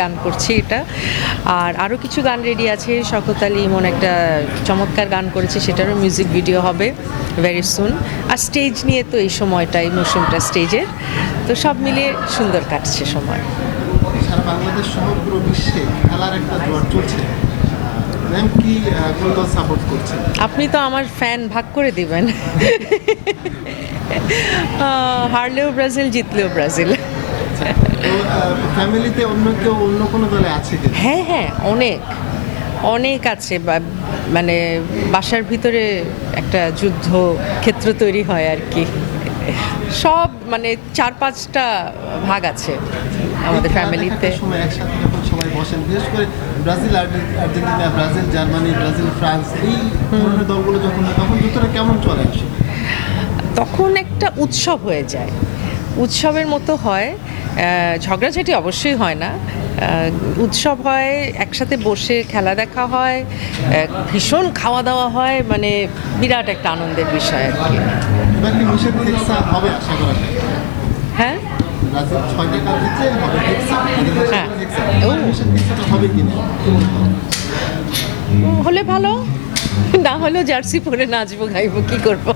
গান করছি এটা। আর আরও কিছু গান রেডি আছে। শকত আলী এমন একটা চমৎকার গান করেছে সেটারও মিউজিক ভিডিও হবে ভেরি সুন আর স্টেজ নিয়ে তো এই সময়টা এই মৌসুমটা স্টেজের তো সব মিলিয়ে সুন্দর কাটছে সময়। সারা বাংলাদেশ বিশ্বে খেলার একটা জোয়ার চলছে। আপনি তো আমার ফ্যান ভাগ করে দিবেন। হারলেও ব্রাজিল জিতলেও ব্রাজিল। ফ্যামিলিতে অন্য কেউ অন্য কোনো দলে আছে কি? হ্যাঁ হ্যাঁ অনেক। অনেক আছে মানে বাসার ভিতরে একটা যুদ্ধ ক্ষেত্র তৈরি হয় আর কি। সব মানে চার পাঁচটা ভাগ আছে আমাদের ফ্যামিলিতে সময় একসাথে যখন সবাই বসেন বিশেষ করে Brazil আর্জে- Argentina Brazil Germany Brazil France এই ধরনের দলগুলো যখন তখন যুদ্ধটা কেমন চলে তখন একটা উৎসব হয়ে যায়। উৎসবের মতো হয় ঝগড়াঝাটি অবশ্যই হয় না। উৎসব হয় একসাথে বসে খেলা দেখা হয় ভীষণ খাওয়া দাওয়া হয় মানে বিরাট একটা আনন্দের বিষয় আর কি। হ্যাঁ? হ্যাঁ। হলে ভালো না হলেও জার্সি পরে নাচবো গাইবো কি করব?